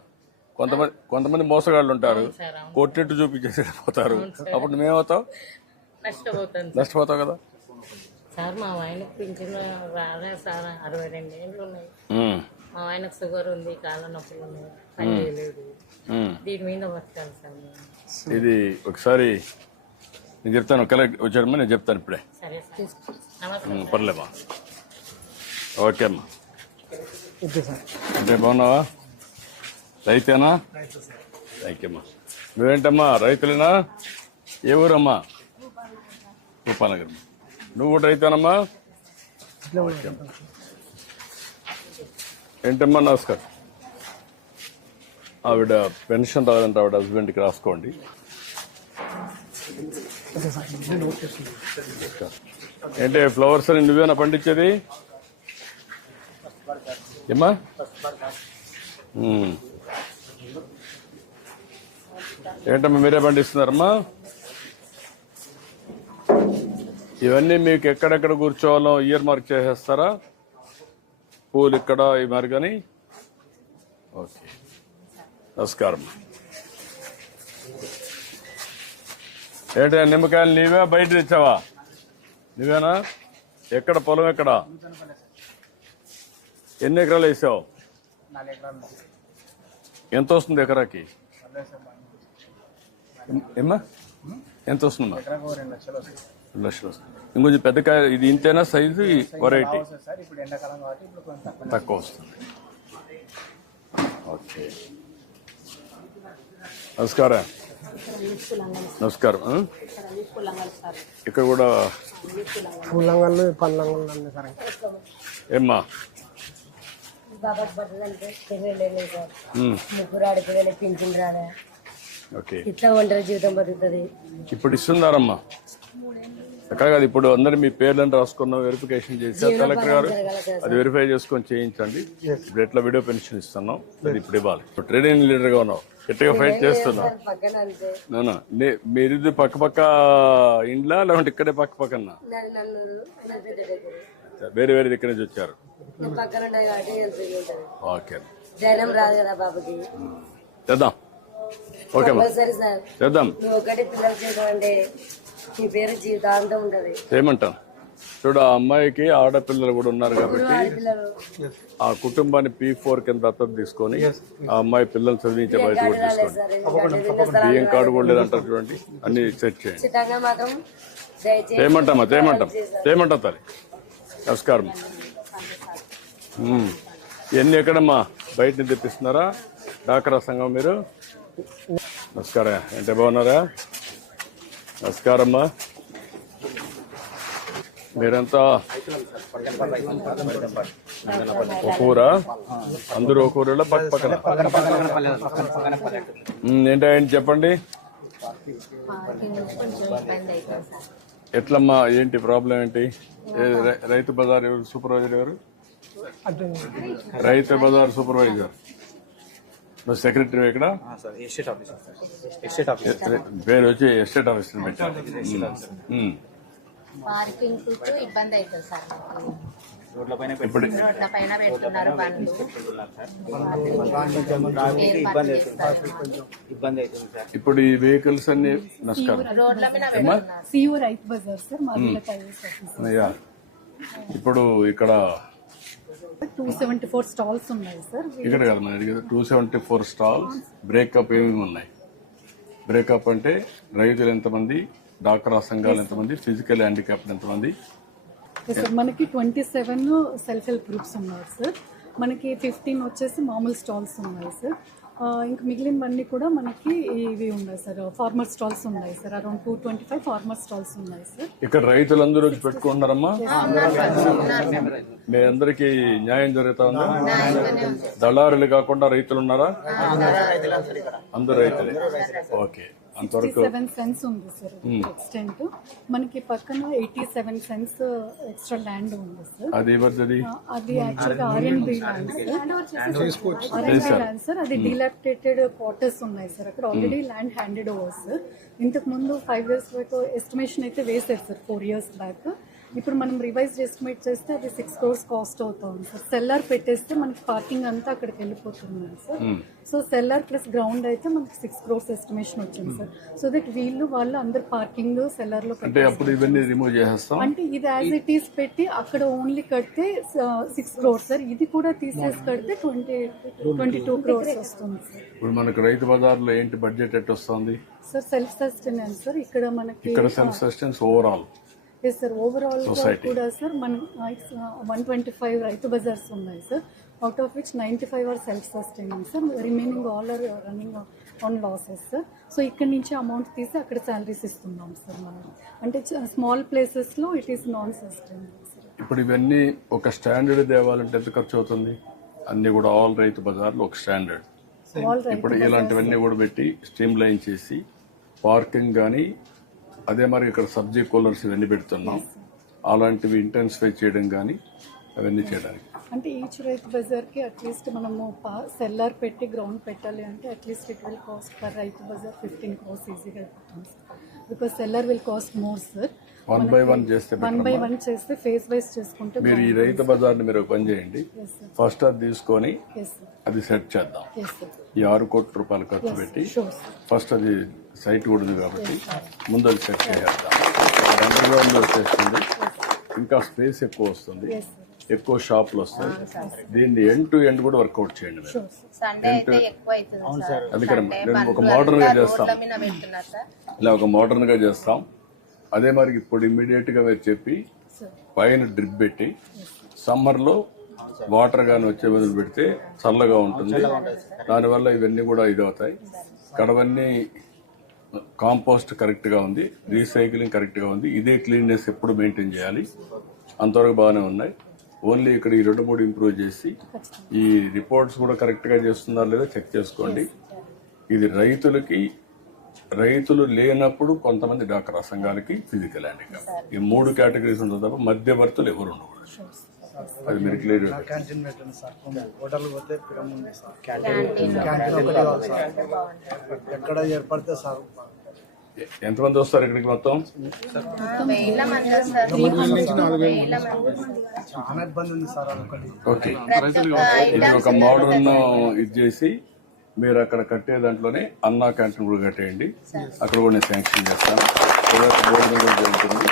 కొంతమంది మోసగాళ్ళు ఉంటారు, సార్ అవును. కొట్టినట్టు చూపించేసి పోతారు. అప్పుడు నువ్వేమవుతావు? నష్టపోతావు కదా. సార్ మా ఆయనకు పింఛన్ రాలేదు సార్, 62 ఏళ్ళు ఉన్నాయి. మా ఆయనకు షుగర్ ఉంది, కాళ్ళ నొప్పులు ఉన్నాయి, పని చేయలేదు. దీని మీద బతకాలి సార్ మేము. ఇది ఒకసారి నేను చెప్తాను, కలెక్ట్ వచ్చాడమ్మా, నేను చెప్తాను ఇప్పుడే. సరే సార్. నమస్తే. పర్లేమ్మా. ఓకే అమ్మా. Okay sir. అంటే బాగున్నావా? రైతేనా? థ్యాంక్ యూ అమ్మా. నువ్వేంటమ్మా రైతులేనా? ఏ ఊరమ్మా? భూపాలనగర్. నువ్వు కూడా రైతేనమ్మా? ఓకే అమ్మా. ఏంటమ్మా నమస్కారం. ఆవిడ పెన్షన్ రాదంటే ఆవిడ హస్బెండ్కి రాసుకోండి. ఏంటి ఫ్లవర్స్ అని నువ్వేనా పండించేది? ఏమ్మా? ఏంటమ్మా మీరే పండిస్తున్నారమ్మా? ఇవన్నీ మీకు ఎక్కడెక్కడ కూర్చోవాలో ఇయర్ మార్క్ చేసేస్తారా? పూలు ఇక్కడ ఈ మరి కానీ. ఓకే నమస్కారం. ఏంటి నిమ్మకాయలు నీవే బయట తెచ్చావా? నువ్వేనా? ఎక్కడ పొలం ఎక్కడ? ఎన్ని ఎకరాలు వేసావు? 4 ఎకరాలు. ఎంత వస్తుంది ఎకరాకి? ఏమ్మా ఎంత వస్తుందమ్మా? 2 లక్షలు వస్తుంది. 2 లక్షలు వస్తుంది. ఇంకొంచెం పెద్ద కాయ ఇది ఇంతేనా సైజు? వెరైటీ ఇప్పుడు ఎండాకాలం కాబట్టి ఇప్పుడు కొంచెం తక్కువ వస్తుంది. ఓకే నమస్కారం. నమస్కారం. ఇక్కడ కూడా పూలంగళ్ళు పండ్లంగళ్ళు అన్నీ సార్. ఏమ్మా? బాబాకి బట్టలు అంటే తెలియలేదు సార్. ముగ్గురు ఆడిపోయి పింఛన్ రాలే, ఓకే ఇట్లా ఒంటరి జీవితం బతుకుతుంది. ఇప్పుడు ఇస్తున్నారమ్మా. ఎక్కడ కాదు, ఇప్పుడు అందరు మీ పేర్లను రాసుకున్న వెరిఫికేషన్ చేశారు కలెక్టర్ గారు. అది వెరిఫై చేసుకొని చేయించండి. ఇప్పుడు ఎట్లా వీడియో పెన్షన్ ఇస్తున్నాం అది ఇప్పుడు ఇవ్వాలి. ఇప్పుడు ట్రేడింగ్ లీడర్ గా ఉన్నావు, గట్టిగా ఫైట్ చేస్తున్నావు. పక్కన అంతే నానా మీరు పక్క పక్క ఇండ్లా లేకుంటే ఇక్కడే పక్క పక్కన? నన్నూరు పెద్ద దగ్గర వేరే వేరే దగ్గర నుంచి వచ్చారు. పక్కన ఉంటాయి కాబట్టి ఉంటుంది. ఓకే ధైర్యం రాదు కదా బాబుకి. చేద్దాం. ఓకే సరే సార్, చేద్దాం. నువ్వు ఒకటి పిల్లలు చేసావంటే నీ పేరు జీవితాంతం ఉంటది. ఏమంటాను? చూడు ఆ అమ్మాయికి ఆడపిల్లలు కూడా ఉన్నారు కాబట్టి ఆ కుటుంబాన్ని P4 కింద దత్తత తీసుకొని ఆ అమ్మాయి పిల్లలు చదివించే బయట కూడా తీసుకోండి. బియ్యం కార్డు కూడా లేదంటారు చూడండి, అన్ని సెట్ చేయండి. ఖచ్చితంగా మాత్రం దయచేసి చేయమంటామా చేయమంటా తల్లి. నమస్కారం. ఇవన్నీ ఎక్కడమ్మా బయట నుంచి తెప్పిస్తున్నారా? డాక్రా సంఘం మీరు? నమస్కారం. అంటే బాగున్నారా? నమస్కారమ్మా. మీరంతా ఒక ఊరా? అందరూ ఒక ఊరిలో పక్క పక్కన? ఏంటి చెప్పండి. ఎట్లమ్మా, ఏంటి ప్రాబ్లం ఏంటి? రైతు బజార్ ఎవరు సూపర్వైజర్? ఎవరు రైతు బజార్ సూపర్వైజర్? నువ్వు సెక్రటరీ ఇక్కడ? పేరు వచ్చి ఎస్టేట్ ఆఫీసర్ పెట్టారు. పార్కింగ్ ఇబ్బంది అవుతుంది సార్. ఇప్పుడు రోడ్ల పైన పెడుతున్నారు బండ్లు. ఇప్పుడు ఈ వెహికల్స్ అన్ని నమస్కారం. రోడ్ల మీద పెడుతున్నారు. Cu Rythu Bazar sir, మాదిల tiles office. అయ్యా, ఇప్పుడు ఇక్కడ 274 స్టాల్స్ ఉన్నాయి సార్. ఇక్కడ కదా మన 274 స్టాల్స్. బ్రేకప్ ఏమేమి ఉన్నాయి? బ్రేకప్ అంటే రైతులు ఎంతమంది, డాక్రా సంఘాలు ఎంతమంది, ఫిజికల్ హ్యాండిక్యాప్డ్ ఎంతమంది? సార్ మనకి 27 సెల్ఫ్ హెల్ప్ గ్రూప్స్ ఉన్నారు సార్. మనకి 15 వచ్చేసి మామూలు స్టాల్స్ ఉన్నాయి సార్. ఇంకా మిగిలినవన్నీ కూడా మనకి ఇవి ఉన్నాయి సార్, ఫార్మర్ స్టాల్స్ ఉన్నాయి సార్. అరౌండ్ 225 ఫార్మర్ స్టాల్స్ ఉన్నాయి సార్. ఇక్కడ రైతులందరూ వచ్చి పెట్టుకుంటున్నారమ్మా? మీ అందరికి న్యాయం జరుగుతా ఉందా? దళారులు కాకుండా రైతులు ఉన్నారా? అందరు రైతులే. ఓకే. అంతవరకు 67 సెన్స్ ఉంది సార్ ఎక్స్టెంట్. మనకి పక్కన 87 సెన్స్ ఎక్స్ట్రా ల్యాండ్ ఉంది సార్. అది ఎవరిది? అది యాక్చువల్గా R&B ల్యాండ్ సార్. అది డిలాపిడేటెడ్ క్వార్టర్స్ ఉన్నాయి సార్. అక్కడ already land handed over sir. ఇంతకు ముందు 5 years వరకు ఎస్టిమేషన్ అయితే వేసారు సార్, 4 years బ్యాక్. ఇప్పుడు మనం రివైజ్ ఎస్టిమేట్ చేస్తే అది 6 crores కాస్ట్ అవుతుంది సార్. సెల్లార్ పెట్టేస్తే మనకి పార్కింగ్ అంతా అక్కడికి వెళ్ళిపోతుంది sir. So cellar plus ground అయితే మనకి 6 crores ఎస్టిమేషన్ వచ్చింది సార్. సో దట్ వాళ్ళు అందరు పార్కింగ్ సెల్లార్ లో అంటే అప్పుడు ఇవన్నీ రిమూవ్ చేసేస్తాం. అంటే ఇది యాజ్ ఇట్ ఈస్ పెట్టి అక్కడ ఓన్లీ కడితే 6 crores సార్. ఇది కూడా తీసేసి కడితే 22 crores వస్తుంది సార్. ఇప్పుడు మనకు రైతు బజార్ లో ఏంటి బడ్జెట్ ఎట్ వస్తుంది సార్? Self sustenance sir. ఇక్కడ మనకి ఇక్కడ self sustenance overall? Yes sir, overall కూడా సార్ మన 125 రైతు బజార్స్ ఉన్నాయి sir. Out of which 95 are self sustaining sir. Remaining all are running on losses sir. So ఇక్కడ నుంచి అమౌంట్ తీసి అక్కడ శాలరీస్ ఇస్తున్నాం సార్ మనం. అంటే స్మాల్ ప్లేసెస్ లో it is non sustainable sir. ఇప్పుడు ఇవన్నీ ఒక స్టాండర్డ్ తేవాలంటే ఎంత ఖర్చు అవుతుంది? అన్ని కూడా ఆల్ రైతు బజార్లో ఒక స్టాండర్డ్. ఇప్పుడు ఇలాంటివన్నీ కూడా పెట్టి స్ట్రీమ్ లైన్ చేసి పార్కింగ్ కానీ, అదే మరి ఇక్కడ సబ్జీ కూలర్స్ ఇవన్నీ పెడుతున్నాం. అలాంటివి ఇంటెన్సిఫై చేయడం కానీ అవన్నీ చేయడానికి అంటే ఈచ్ రైతు బజార్ కి అట్లీస్ట్ మనము సెల్లార్ పెట్టి గ్రౌండ్ పెట్టాలి అంటే at least it will cost per Rythu Bazar 15 crores ఈజీగా అయిపోతుంది sir. Because cellar will cost more sir. 1 by 1 చేస్తే 1 by 1 చేస్తే ఫేస్ వైజ్ చేసుకుంటే మీరు ఈ రైతు బజార్ని మీరు పని చేయండి. ఫస్ట్ అది తీసుకొని అది సెట్ చేద్దాం. ఈ 6 కోట్ల రూపాయలు ఖర్చు పెట్టి ఫస్ట్ అది సైట్ కూడా ఉంది కాబట్టి ముందు అది సెట్ చేద్దాం. అండర్ గ్రౌండ్ వచ్చేస్తుంది, ఇంకా స్పేస్ ఎక్కువ వస్తుంది, ఎక్కువ షాపులు వస్తాయి. దీన్ని ఎండ్ టు ఎండ్ కూడా వర్కౌట్ చేయండి. అందుకని నేను ఒక మోడర్న్ గా చేస్తాం, ఇలా ఒక మోడర్న్ గా చేస్తాం. అదే మరి ఇప్పుడు ఇమ్మీడియట్ గా మీరు చెప్పి పైన డ్రిప్ పెట్టి సమ్మర్ లో వాటర్ గాని వచ్చే బదులు పెడితే చల్లగా ఉంటుంది. దానివల్ల ఇవన్నీ కూడా ఇది అవుతాయి. కడవన్నీ కాంపోస్ట్ కరెక్ట్ గా ఉంది, రీసైక్లింగ్ కరెక్ట్ గా ఉంది. ఇదే క్లీన్నెస్ ఎప్పుడు మెయింటైన్ చేయాలి. అంతవరకు బాగానే ఉన్నాయి. ఓన్లీ ఇక్కడ ఈ 2-3 ఇంప్రూవ్ చేసి ఈ రిపోర్ట్స్ కూడా కరెక్ట్ గా చేస్తున్నారా లేదా చెక్ చేసుకోండి. ఇది రైతులు లేనప్పుడు కొంతమంది డాక్రా సంఘాలకి ఫిజికల్ హ్యాండిక్యాప్, ఈ 3 కేటగిరీస్ ఉంటుంది తప్ప మధ్యవర్తులు ఎవరు ఉండకూడదు. అది మీరు క్లియర్. క్యాంటీన్ పెట్టండి సార్. హోటల్ పోతే పిరమిడ్ ఉంది సార్. క్యాంటీన్ ఒకటి కావాలి సార్. ఎక్కడ ఏర్పడితే సార్. ఎంతమంది వస్తారు ఇక్కడికి మొత్తం? చాలా ఇబ్బంది ఉంది సార్. అదొకటి. ఓకే, ఇది ఒక మోడర్న్ ఇది చేసి మీరు అక్కడ కట్టే దాంట్లోనే అన్నా క్యాంటీన్ కూడా కట్టేయండి. అక్కడ కూడా నేను శాంక్షన్ చేస్తాను. భోజనం కూడా జరుగుతుంది.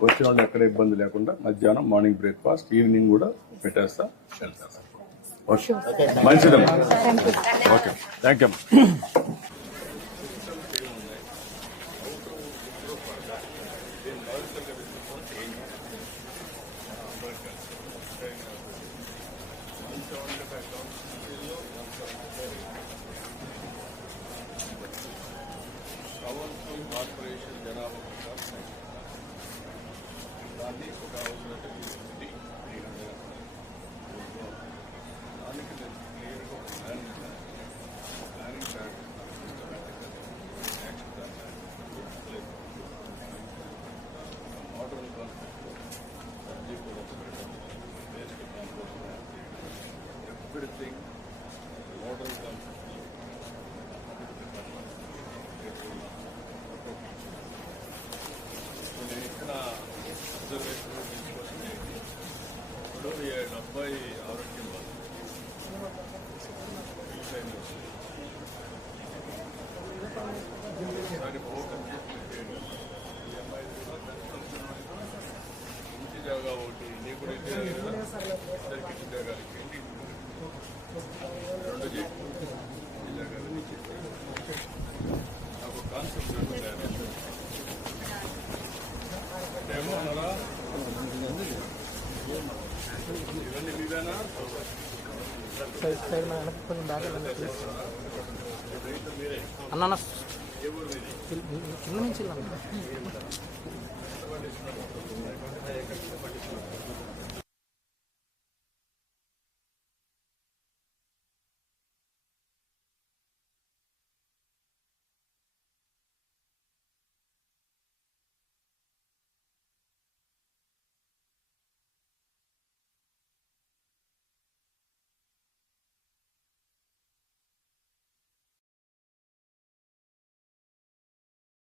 వచ్చిన వాళ్ళు ఎక్కడ ఇబ్బంది లేకుండా మధ్యాహ్నం మార్నింగ్ బ్రేక్ఫాస్ట్ ఈవినింగ్ కూడా పెట్టేస్తా వెళ్తారు. ఓకే మంచిదమ్మా. Okay thank you. కార్పొరేషన్ జనాభా దాన్ని ఒక దానికి క్లియర్గా planning chart model subject everything model నేను ఇచ్చిన అబ్జర్వేషన్ తీసుకొచ్చి ఇప్పుడు 70 ఆరోగ్యం వాళ్ళు దాన్ని ఫోకస్ చేసి ఈ అమ్మాయి కూడా కన్స్ట్రక్షన్ ఇంటి జాగా ఒకటి నీకు కూడా ఇంటి జాగా కదా, ఇద్దరికి ఇంటి జాగాలకి రెండు చేసి ఇంటి జాగాలు నాకు కాన్సెప్ట్ ఏమన్నారా ఇవన్నీ మీవేనా? అన్న ఏ ఊరు మీది? కింద నుంచి ఎక్కడ